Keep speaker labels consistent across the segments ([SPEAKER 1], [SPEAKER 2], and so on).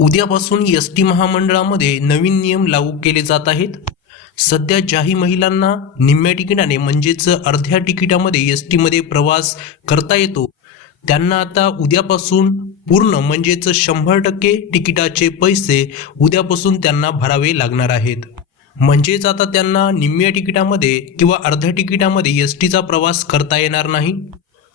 [SPEAKER 1] उद्यापासून S T महामंडळामध्ये नवीन नियम लागू केले जात आहेत. सध्या ज्याही महिलांना निम्म्या तिकिटाने म्हणजेच अर्ध्या तिकिटामध्ये एस टीमध्ये प्रवास करता येतो. त्यांना आता उद्यापासून पूर्ण म्हणजेच शंभर टक्के तिकिटाचे पैसे उद्यापासून त्यांना भरावे लागणार आहेत. म्हणजेच आता त्यांना निम्म्या तिकिटामध्ये किंवा अर्ध्या तिकिटामध्ये एस टीचा प्रवास करता येणार नाही.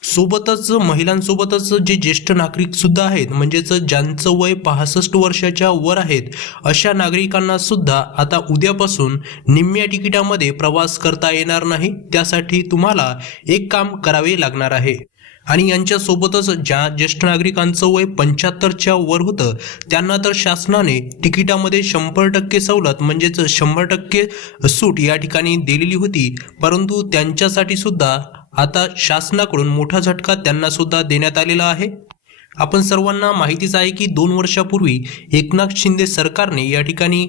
[SPEAKER 1] सोबतच महिलांसोबतच जे ज्येष्ठ नागरिक सुद्धा आहेत म्हणजेच ज्यांचं वय पासष्ट वर्षाच्या वर आहेत अशा नागरिकांना सुद्धा आता उद्यापासून निम्म्या तिकिटामध्ये प्रवास करता येणार नाही. त्यासाठी तुम्हाला एक काम करावे लागणार आहे. आणि यांच्यासोबतच ज्या ज्येष्ठ नागरिकांचं वय पंच्याहत्तरच्या वर होतं त्यांना तर शासनाने तिकिटामध्ये शंभर टक्के सवलत म्हणजेच शंभर टक्के सूट या ठिकाणी दिलेली होती. परंतु त्यांच्यासाठी सुद्धा आता शासनाकडून मोठा झटका त्यांना सुद्धा देण्यात आलेला आहे. आपण सर्वांना माहितीच आहे की दोन वर्षापूर्वी एकनाथ शिंदे सरकारने या ठिकाणी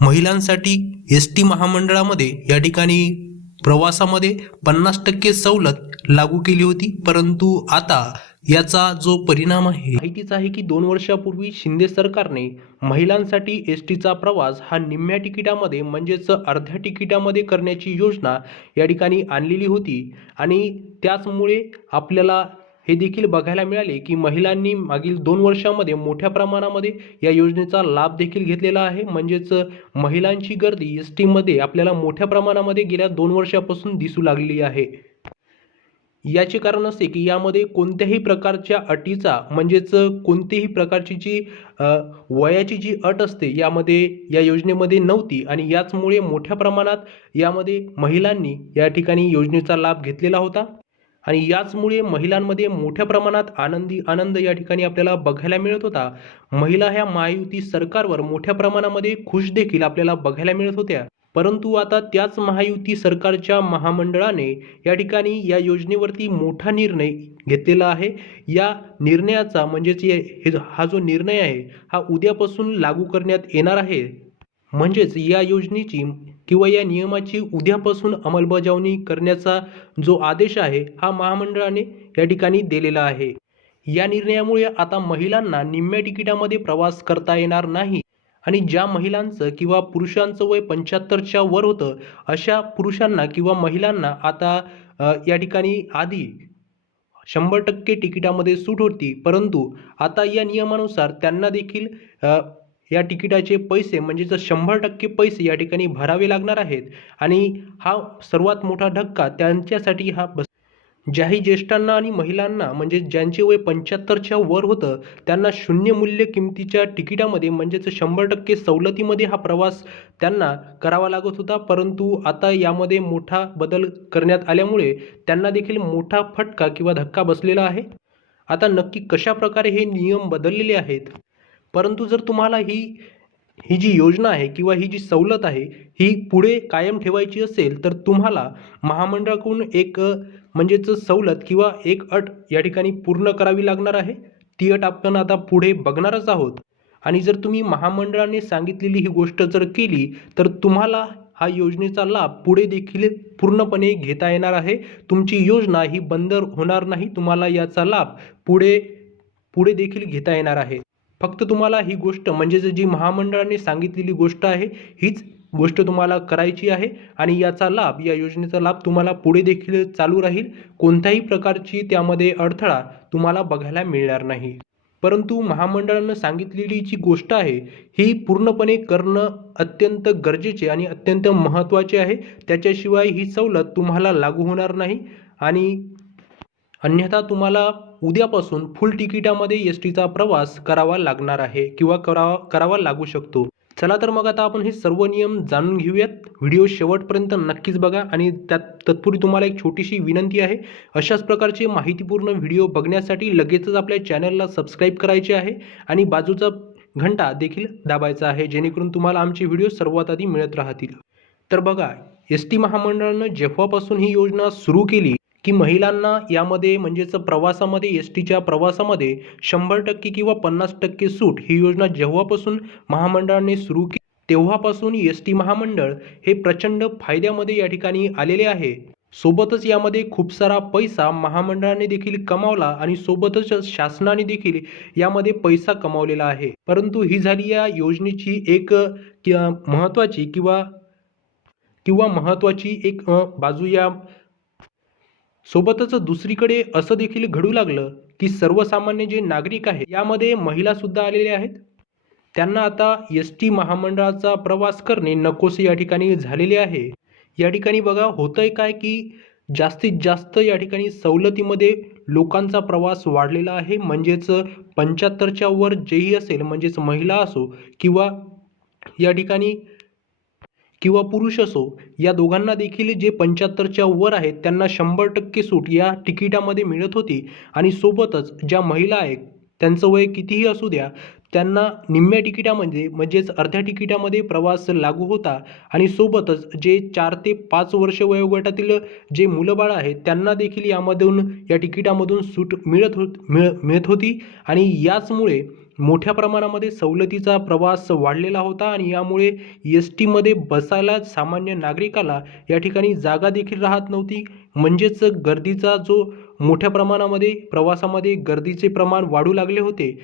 [SPEAKER 1] महिलांसाठी एस टी महामंडळामध्ये या ठिकाणी प्रवासामध्ये पन्नास टक्के सवलत लागू केली होती. परंतु आता याचा जो परिणाम आहे माहितीच आहे की दोन वर्षापूर्वी शिंदे सरकारने महिलांसाठी एस टीचा प्रवास हा निम्म्या तिकिटामध्ये म्हणजेच अर्ध्या तिकिटामध्ये करण्याची योजना या ठिकाणी आणलेली होती. आणि त्याचमुळे आपल्याला हे देखील बघायला मिळाले की महिलांनी मागील दोन वर्षामध्ये मोठ्या प्रमाणामध्ये या योजनेचा लाभ देखील घेतलेला आहे. म्हणजेच महिलांची गर्दी एस टीमध्ये आपल्याला मोठ्या प्रमाणामध्ये गेल्या दोन वर्षापासून दिसू लागलेली आहे. याचे कारण असे की यामध्ये कोणत्याही प्रकारच्या अटीचा म्हणजेच कोणतीही प्रकारची जी वयाची जी अट असते यामध्ये या योजनेमध्ये नव्हती. आणि याचमुळे मोठ्या प्रमाणात यामध्ये महिलांनी या ठिकाणी योजनेचा लाभ घेतलेला होता. आणि याचमुळे महिलांमध्ये मोठ्या प्रमाणात आनंदी आनंद या ठिकाणी आपल्याला बघायला मिळत होता. महिला ह्या महायुती सरकारवर मोठ्या प्रमाणामध्ये खुश देखील आपल्याला बघायला मिळत होत्या. परंतु आता त्याच महायुती सरकारच्या महामंडळाने या ठिकाणी या योजनेवरती मोठा निर्णय घेतलेला आहे. या निर्णयाचा म्हणजेच ये- हे- हा जो निर्णय आहे हा उद्यापासून लागू करण्यात येणार आहे. म्हणजेच या योजनेची किंवा या नियमाची उद्यापासून अंमलबजावणी करण्याचा जो आदेश आहे हा महामंडळाने या ठिकाणी दिलेला आहे. या निर्णयामुळे आता महिलांना निम्म्या तिकिटामध्ये प्रवास करता येणार नाही. आणि ज्या महिलांचं किंवा पुरुषांचं वय पंच्याहत्तरच्या वर होतं अशा पुरुषांना किंवा महिलांना आता या ठिकाणी आधी शंभर टक्के तिकिटामध्ये सूट होती. परंतु आता या नियमानुसार त्यांना देखील या तिकिटाचे पैसे म्हणजेच शंभर टक्के पैसे या ठिकाणी भरावे लागणार आहेत. आणि हा सर्वात मोठा धक्का त्यांच्यासाठी हा बस ज्याही ज्येष्ठांना आणि महिलांना म्हणजे ज्यांचे वय पंच्याहत्तरच्या वर होतं त्यांना शून्य मूल्य किमतीच्या तिकिटामध्ये म्हणजेच शंभर टक्के सवलतीमध्ये हा प्रवास त्यांना करावा लागत होता. परंतु आता यामध्ये मोठा बदल करण्यात आल्यामुळे त्यांना देखील मोठा फटका किंवा धक्का बसलेला आहे. आता नक्की कशा प्रकारे हे नियम बदललेले आहेत? परंतु जर तुम्हाला ही ही जी योजना आहे किंवा ही जी सवलत आहे ही पुढे कायम ठेवायची असेल तर तुम्हाला महामंडळाकडून एक म्हणजेच सवलत किंवा एक अट या ठिकाणी पूर्ण करावी लागणार आहे? ती अट आपण आता पुढे बघणारच आहोत. आणि जर तुम्ही महामंडळाने सांगितलेली ही गोष्ट जर केली तर तुम्हाला हा योजनेचा लाभ पुढे देखील पूर्णपणे घेता येणार आहे. तुमची योजना ही बंद होणार नाही तुम्हाला याचा लाभ पुढे पुढे देखील घेता येणार आहे. फक्त तुम्हाला ही गोष्ट म्हणजेच जी महामंडळाने सांगितलेली गोष्ट आहे हीच गोष्ट तुम्हाला करायची आहे आणि याचा लाभ या योजनेचा लाभ तुम्हाला पुढे देखील चालू राहील. कोणत्याही प्रकारची त्यामध्ये अडथळा तुम्हाला बघायला मिळणार नाही. परंतु महामंडळानं सांगितलेली जी गोष्ट आहे ही पूर्णपणे करणं अत्यंत गरजेचे आणि अत्यंत महत्त्वाचे आहे. त्याच्याशिवाय ही सवलत तुम्हाला लागू होणार नाही आणि अन्यथा तुम्हाला उद्यापासून फुल तिकिटामध्ये एस टीचा प्रवास करावा लागणार आहे किंवा करावा करावा लागू शकतो. चला तर मग आता आपण हे सर्व नियम जाणून घेऊयात. व्हिडिओ शेवटपर्यंत नक्कीच बघा आणि त्यात तत्पूर्वी तुम्हाला एक छोटीशी विनंती आहे. अशाच प्रकारचे माहितीपूर्ण व्हिडिओ बघण्यासाठी लगेचच आपल्या चॅनलला सबस्क्राईब करायचे आहे आणि बाजूचा घंटा देखील दाबायचा आहे जेणेकरून तुम्हाला आमचे व्हिडिओ सर्वात आधी मिळत राहतील. तर बघा एस टी महामंडळानं जेव्हापासून ही योजना सुरू केली की महिलांना यामध्ये म्हणजेच प्रवासामध्ये एस टीच्या प्रवासामध्ये शंभर टक्के किंवा पन्नास टक्के सूट ही योजना जेव्हापासून महामंडळाने सुरू केली तेव्हापासून एस टी महामंडळ हे प्रचंड फायद्यामध्ये या ठिकाणी आलेले आहे. सोबतच यामध्ये खूप सारा पैसा महामंडळाने देखील कमावला आणि सोबतच शासनाने देखील यामध्ये पैसा कमावलेला आहे. परंतु ही झाली या योजनेची एक महत्त्वाची किंवा किंवा महत्त्वाची एक बाजू या सोबतच दुसरीकडे असं देखील घडू लागलं की सर्वसामान्य जे नागरिक आहेत यामध्ये महिला सुद्धा आलेल्या आहेत. त्यांना आता एस टी महामंडळाचा प्रवास करणे नकोसे या ठिकाणी झालेले आहे. या ठिकाणी बघा होतंय काय की जास्तीत जास्त या ठिकाणी सवलतीमध्ये लोकांचा प्रवास वाढलेला आहे. म्हणजेच पंच्याहत्तरच्या वर जेही असेल म्हणजेच महिला असो किंवा या ठिकाणी किंवा पुरुष असो या दोघांना देखील जे पंच्याहत्तरच्या वर आहेत त्यांना शंभर टक्के सूट या तिकिटामध्ये मिळत होती. आणि सोबतच ज्या महिला आहेत त्यांचं वय कितीही असू द्या त्यांना निम्म्या तिकिटामध्ये म्हणजेच अर्ध्या तिकिटामध्ये प्रवास लागू होता. आणि सोबतच जे चार ते पाच वर्ष वयोगटातील जे मुलंबाळ आहेत त्यांना देखील यामधून या तिकिटामधून सूट मिळत होत मिळ मिळत होती. आणि याचमुळे मोठ्या प्रमाणामध्ये सवलतीचा प्रवास वाढलेला होता आणि यामुळे एस टीमध्ये बसायला सामान्य नागरिकाला या ठिकाणी जागा देखील राहत नव्हती. म्हणजेच गर्दीचा जो मोठ्या प्रमाणामध्ये प्रवासामध्ये गर्दीचे प्रमाण वाढू लागले होते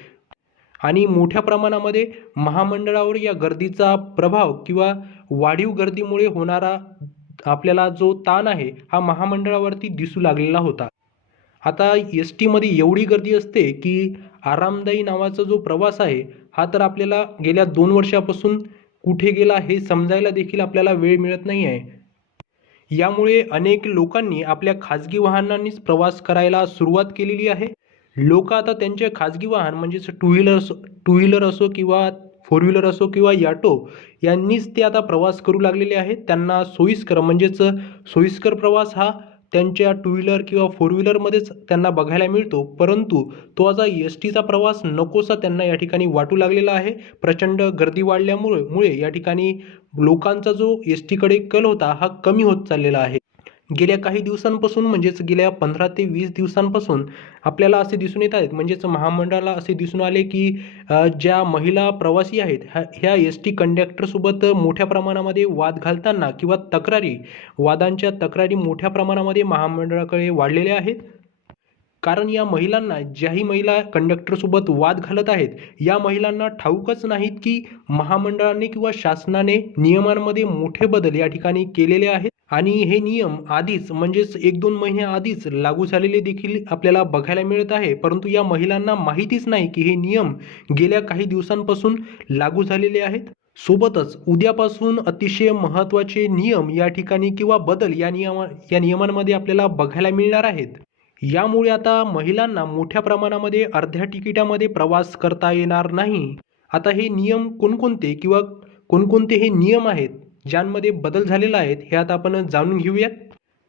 [SPEAKER 1] आणि मोठ्या प्रमाणामध्ये महामंडळावर या गर्दीचा प्रभाव किंवा वाढीव गर्दीमुळे होणारा आपल्याला जो ताण आहे हा महामंडळावरती दिसू लागलेला होता. आता एस टीमध्ये एवढी गर्दी असते की आरामदायी नावाचा जो प्रवास आहे हा तर आपल्याला गेल्या दोन वर्षापासून कुठे गेला हे समजायला देखील आपल्याला वेळ मिळत नाही आहे. यामुळे अनेक लोकांनी आपल्या खाजगी वाहनांनीच प्रवास करायला सुरुवात केलेली आहे. लोक आता त्यांचे खाजगी वाहन म्हणजेच टू व्हीलर असो टू व्हीलर असो किंवा फोर व्हीलर असो किंवा याटो यांनीच ते आता प्रवास करू लागलेले आहेत. त्यांना सोयीस्कर म्हणजेच सोयीस्कर प्रवास हा त्यांच्या टू व्हीलर किंवा फोर व्हीलरमध्येच त्यांना बघायला मिळतो. परंतु तो आता एस टीचा प्रवास नकोसा त्यांना या ठिकाणी वाटू लागलेला आहे. प्रचंड गर्दी वाढल्यामुळे मुळे या ठिकाणी लोकांचा जो एस टीकडे कल होता हा कमी होत चाललेला आहे. गेल्या काही दिवसांपासून म्हणजेच गेल्या पंधरा ते वीस दिवसांपासून आपल्याला असे दिसून येत आहेत. म्हणजेच महामंडळाला असे दिसून आले की ज्या महिला प्रवासी आहेत ह्या ह्या एस टी कंडक्टरसोबत मोठ्या प्रमाणामध्ये वाद घालताना किंवा तक्रारी वादांच्या तक्रारी मोठ्या प्रमाणामध्ये महामंडळाकडे वाढलेल्या आहेत? कारण या महिलांना ज्याही महिला कंडक्टरसोबत वाद घालत आहेत या महिलांना ठाऊकच नाहीत की महामंडळाने किंवा शासनाने नियमांमध्ये मोठे बदल या ठिकाणी केलेले आहेत. आणि हे नियम आधीच म्हणजेच एक दोन महिने आधीच लागू झालेले देखील आपल्याला बघायला मिळत आहे. परंतु या महिलांना माहितीच नाही की हे नियम गेल्या काही दिवसांपासून लागू झालेले आहेत. सोबतच उद्यापासून अतिशय महत्त्वाचे नियम या ठिकाणी किंवा बदल या नियमा या नियमांमध्ये आपल्याला बघायला मिळणार आहेत. यामुळे आता महिलांना मोठ्या प्रमाणामध्ये अर्ध्या तिकिटामध्ये प्रवास करता येणार नाही. आता हे नियम कोणकोणते किंवा कोणकोणते हे नियम आहेत ज्यांमध्ये बदल झालेला आहेत हे आता आपण जाणून घेऊयात.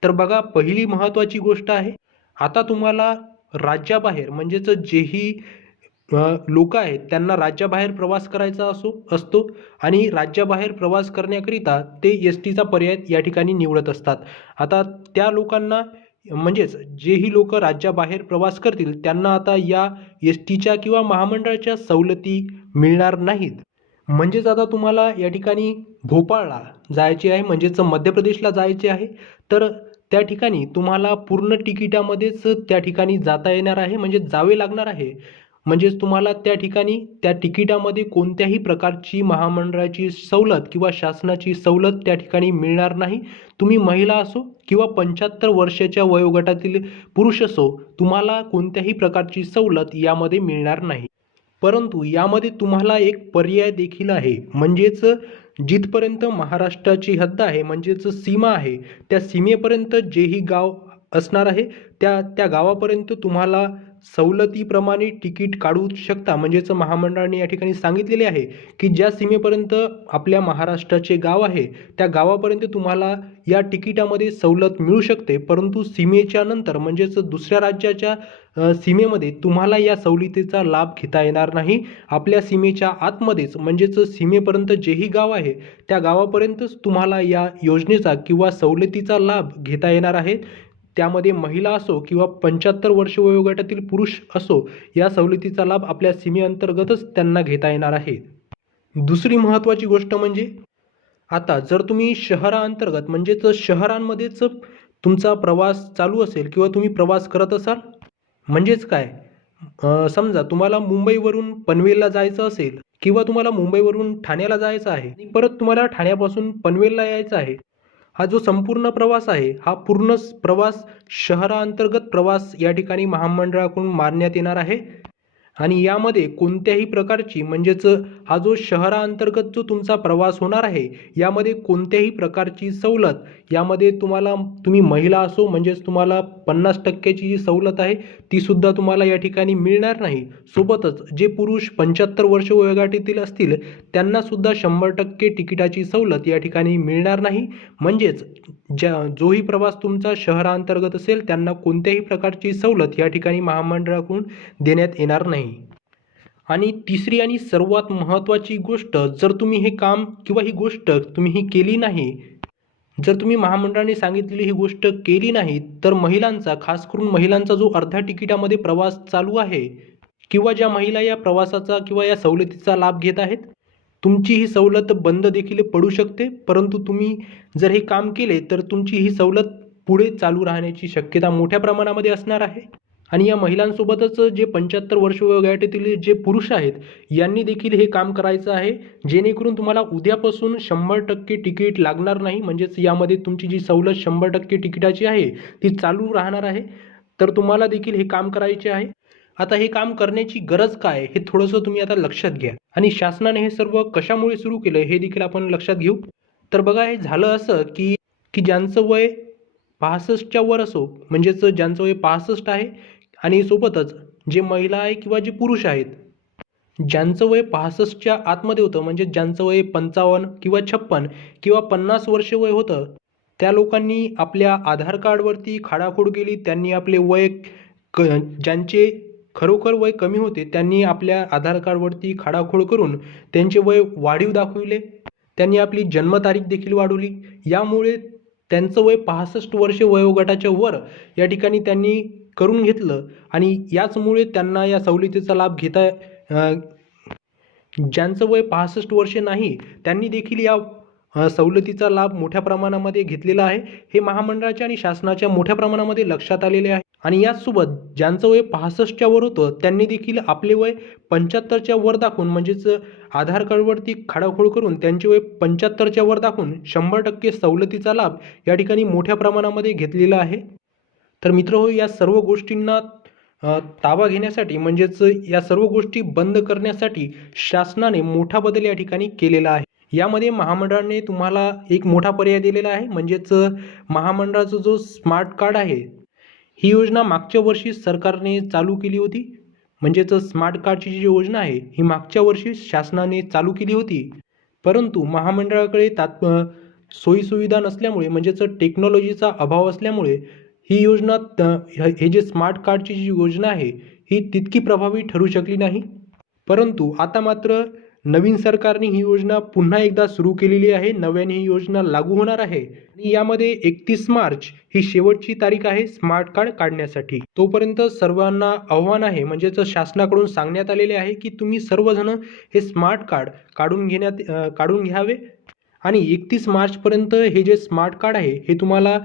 [SPEAKER 1] तर बघा पहिली महत्त्वाची गोष्ट आहे आता तुम्हाला राज्याबाहेर म्हणजेच जेही लोक आहेत त्यांना राज्याबाहेर प्रवास करायचा असो असतो आणि राज्याबाहेर प्रवास करण्याकरिता ते एस टीचा पर्याय या ठिकाणी निवडत असतात. आता त्या लोकांना म्हणजेच जेही लोक राज्याबाहेर प्रवास करतील त्यांना आता या एस टीच्या किंवा महामंडळाच्या सवलती मिळणार नाहीत. म्हणजेच आता तुम्हाला या ठिकाणी भोपाळला जायचे आहे म्हणजेच मध्य प्रदेशला जायचे आहे तर त्या ठिकाणी तुम्हाला पूर्ण तिकिटामध्येच त्या ठिकाणी जाता येणार आहे म्हणजे जावे लागणार आहे. म्हणजेच तुम्हाला त्या ठिकाणी त्या तिकिटामध्ये कोणत्याही प्रकारची महामंडळाची सवलत किंवा शासनाची सवलत त्या ठिकाणी मिळणार नाही. तुम्ही महिला असो किंवा पंच्याहत्तर वर्षाच्या वयोगटातील पुरुष असो तुम्हाला कोणत्याही प्रकारची सवलत यामध्ये मिळणार नाही. परंतु यामध्ये तुम्हाला एक पर्याय देखील आहे. म्हणजेच जिथपर्यंत महाराष्ट्राची हद्द आहे म्हणजेच सीमा आहे त्या सीमेपर्यंत जेही गाव असणार आहे त्या त्या गावापर्यंत तुम्हाला सवलतीप्रमाणे तिकीट काढू शकता. म्हणजेच महामंडळाने या ठिकाणी सांगितलेले आहे की ज्या सीमेपर्यंत आपल्या महाराष्ट्राचे गाव आहे त्या गावापर्यंत तुम्हाला या तिकिटामध्ये सवलत मिळू शकते. परंतु सीमेच्या नंतर म्हणजेच दुसऱ्या राज्याच्या सीमेमध्ये तुम्हाला या सवलतीचा लाभ घेता येणार नाही. आपल्या सीमेच्या आतमध्येच म्हणजेच सीमेपर्यंत जेही गाव आहे त्या गावापर्यंतच तुम्हाला या योजनेचा किंवा सवलतीचा लाभ घेता येणार आहे. त्यामध्ये महिला असो किंवा पंच्याहत्तर वर्ष वयोगटातील पुरुष असो या सवलतीचा लाभ आपल्या सीमेअंतर्गतच त्यांना घेता येणार आहे. दुसरी महत्त्वाची गोष्ट म्हणजे आता जर तुम्ही शहराअंतर्गत म्हणजेच शहरांमध्येच तुमचा प्रवास चालू असेल किंवा तुम्ही प्रवास करत असाल म्हणजेच काय? समजा तुम्हाला मुंबईवरून पनवेलला जायचं असेल किंवा तुम्हाला मुंबईवरून ठाण्याला जायचं आहे परत तुम्हाला ठाण्यापासून पनवेलला यायचं आहे हा जो संपूर्ण प्रवास आहे हा पूर्ण प्रवास शहराअंतर्गत प्रवास या ठिकाणी महामंडळाकडून मारण्यात येणार आहे. आणि यामध्ये कोणत्याही प्रकारची म्हणजेच हा जो शहराअंतर्गत जो तुमचा प्रवास होणार आहे यामध्ये कोणत्याही प्रकारची सवलत यामध्ये तुम्हाला तुम्ही महिला असो म्हणजेच तुम्हाला पन्नास टक्क्याची जी सवलत आहे ती सुद्धा तुम्हाला या ठिकाणी मिळणार नाही. सोबतच जे पुरुष पंच्याहत्तर वर्ष वयोगटातील असतील त्यांना सुद्धा शंभर टक्के तिकिटाची सवलत या ठिकाणी मिळणार नाही. म्हणजेच ज्या जोही प्रवास तुमचा शहराअंतर्गत असेल त्यांना कोणत्याही प्रकारची सवलत या ठिकाणी महामंडळाकडून देण्यात येणार नाही. आणि तिसरी आणि सर्वात महत्त्वाची गोष्ट जर तुम्ही हे काम किंवा ही गोष्ट तुम्ही ही केली नाही जर तुम्ही महामंडळाने सांगितलेली ही गोष्ट केली नाही तर महिलांचा खास करून महिलांचा जो अर्ध्या तिकिटामध्ये प्रवास चालू आहे किंवा ज्या महिला या प्रवासाचा किंवा या सवलतीचा लाभ घेत आहेत तुमची ही सवलत बंद देखील पडू शकते. परंतु तुम्ही जर हे काम केले तर तुमची ही सवलत पुढे चालू राहण्याची शक्यता मोठ्या प्रमाणामध्ये असणार आहे. आणि या महिलांसोबतच जे पंच्याहत्तर वर्ष वयोगटातील जे पुरुष आहेत यांनी देखील हे काम करायचं आहे. जेणेकरून तुम्हाला उद्यापासून शंभर टक्के तिकीट लागणार नाही. म्हणजेच यामध्ये तुमची जी सवलत शंभर टक्के तिकिटाची आहे ती चालू राहणार आहे. तर तुम्हाला देखील हे काम करायचे आहे. आता हे काम करण्याची गरज काय? हे थोडंसं तुम्ही आता लक्षात घ्या. आणि शासनाने हे सर्व कशामुळे सुरू केलं हे देखील आपण लक्षात घेऊ. तर बघा हे झालं असं की की ज्यांचं वय पासष्टच्या वर असो म्हणजेच ज्यांचं वय पासष्ट आहे आणि सोबतच जे महिला आहे किंवा जे पुरुष आहेत ज्यांचं वय पासष्टच्या आतमध्ये होतं म्हणजे ज्यांचं वय पंचावन्न किंवा छप्पन किंवा पन्नास वर्ष वय होतं त्या लोकांनी आपल्या आधार कार्डवरती खाडाखोड केली त्यांनी आपले वय क ज्यांचे खरोखर वय कमी होते त्यांनी आपल्या आधार कार्डवरती खाडाखोड करून त्यांचे वय वाढीव दाखविले त्यांनी आपली जन्मतारीख देखील वाढवली. यामुळे त्यांचं वय पासष्ट वर्षे वयोगटाच्या वर या ठिकाणी त्यांनी करून घेतलं आणि याचमुळे त्यांना या सवलतीचा लाभ घेता ज्यांचं वय पासष्ट वर्षे नाही त्यांनी देखील या सवलतीचा लाभ मोठ्या प्रमाणामध्ये घेतलेला आहे. हे महामंडळाच्या आणि शासनाच्या मोठ्या प्रमाणामध्ये लक्षात आलेले आहे. आणि याचसोबत ज्यांचं वय पासष्टच्या वर होतं त्यांनी देखील आपले वय पंच्याहत्तरच्या वर दाखवून म्हणजेच आधार कार्डवरती खाडाखोड करून त्यांचे वय पंच्याहत्तरच्या वर दाखवून शंभर टक्के सवलतीचा लाभ या ठिकाणी मोठ्या प्रमाणामध्ये घेतलेला आहे. तर मित्र हो या सर्व गोष्टींना ताबा घेण्यासाठी म्हणजेच या सर्व गोष्टी बंद करण्यासाठी शासनाने मोठा बदल या ठिकाणी केलेला आहे. यामध्ये महामंडळाने तुम्हाला एक मोठा पर्याय दिलेला आहे म्हणजेच महामंडळाचा जो स्मार्ट कार्ड आहे ही योजना मागच्या वर्षी सरकारने चालू केली होती. म्हणजेच स्मार्ट कार्डची जी योजना आहे ही मागच्या वर्षी शासनाने चालू केली होती. परंतु महामंडळाकडे तात सोयीसुविधा नसल्यामुळे म्हणजेच टेक्नॉलॉजीचा अभाव असल्यामुळे ही योजना त- हे जे स्मार्ट कार्डची जी योजना आहे ही तितकी प्रभावी ठरू शकली नाही? परंतु आता मात्र नवीन सरकारने ही योजना पुन्हा एकदा सुरू केलेली आहे नव्याने ही योजना लागू होणार आहे. आणि यामध्ये एकतीस मार्च ही शेवटची तारीख आहे स्मार्ट कार्ड काढण्यासाठी. तोपर्यंत सर्वांना आव्हान आहे म्हणजेच शासनाकडून सांगण्यात आलेले आहे की तुम्ही सर्वजण हे स्मार्ट कार्ड काढून घेण्यात काढून घ्यावे. आणि एकतीस मार्चपर्यंत हे जे स्मार्ट कार्ड आहे हे तुम्हाला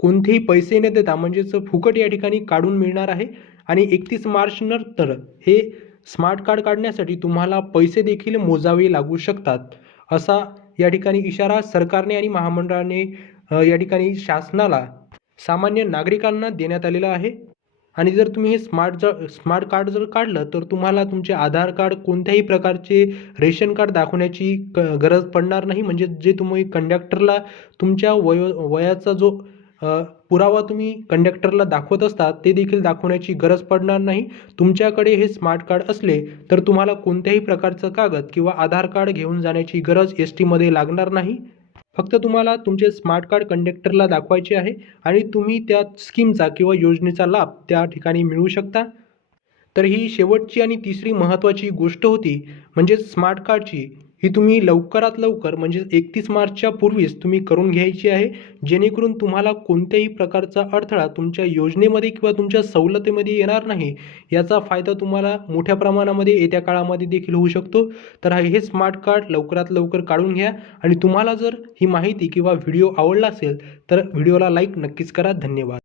[SPEAKER 1] कोणतेही पैसे न देता म्हणजेच फुकट या ठिकाणी काढून मिळणार आहे. आणि एकतीस मार्च नंतर हे स्मार्ट कार्ड काढण्यासाठी तुम्हाला पैसे देखील मोजावे लागू शकतात. असा या ठिकाणी इशारा सरकारने आणि महामंडळाने या ठिकाणी शासनाला सामान्य नागरिकांना देण्यात आलेला आहे. आणि जर तुम्ही हे स्मार्ट जर स्मार्ट कार्ड जर काढलं तर तुम्हाला तुमचे आधार कार्ड कोणत्याही प्रकारचे रेशन कार्ड दाखवण्याची क गरज पडणार नाही. म्हणजे जे तुम्ही कंडक्टरला तुमच्या वयो वयाचा जो पुरावा तुम्ही कंडक्टरला दाखवत असता ते देखील दाखवण्याची गरज पडणार नाही. तुमच्याकडे हे स्मार्ट कार्ड असले तर तुम्हाला कोणत्याही प्रकारचं कागद किंवा आधार कार्ड घेऊन जाण्याची गरज एस टीमध्ये लागणार नाही. फक्त तुम्हाला तुमचे स्मार्ट कार्ड कंडक्टरला दाखवायचे आहे आणि तुम्ही त्या स्कीमचा किंवा योजनेचा लाभ त्या ठिकाणी मिळू शकता. तर ही शेवटची आणि तिसरी महत्त्वाची गोष्ट होती म्हणजे स्मार्ट कार्डची ही तुम्ही लवकरात लवकर म्हणजे एकतीस मार्चच्या पूर्वीच तुम्ही करून घ्यायची आहे जेणेकरून तुम्हाला कोणत्याही प्रकारचा अडथळा तुमच्या योजनेमध्ये किंवा तुमच्या सवलतीमध्ये येणार नाही याचा फायदा तुम्हाला मोठ्या प्रमाणामध्ये येत्या काळामध्ये देखील होऊ शकतो. तर हे स्मार्ट कार्ड लवकरात लवकर काढून घ्या आणि तुम्हाला जर ही माहिती किंवा व्हिडिओ आवडला असेल तर व्हिडिओला लाईक नक्कीच करा. धन्यवाद.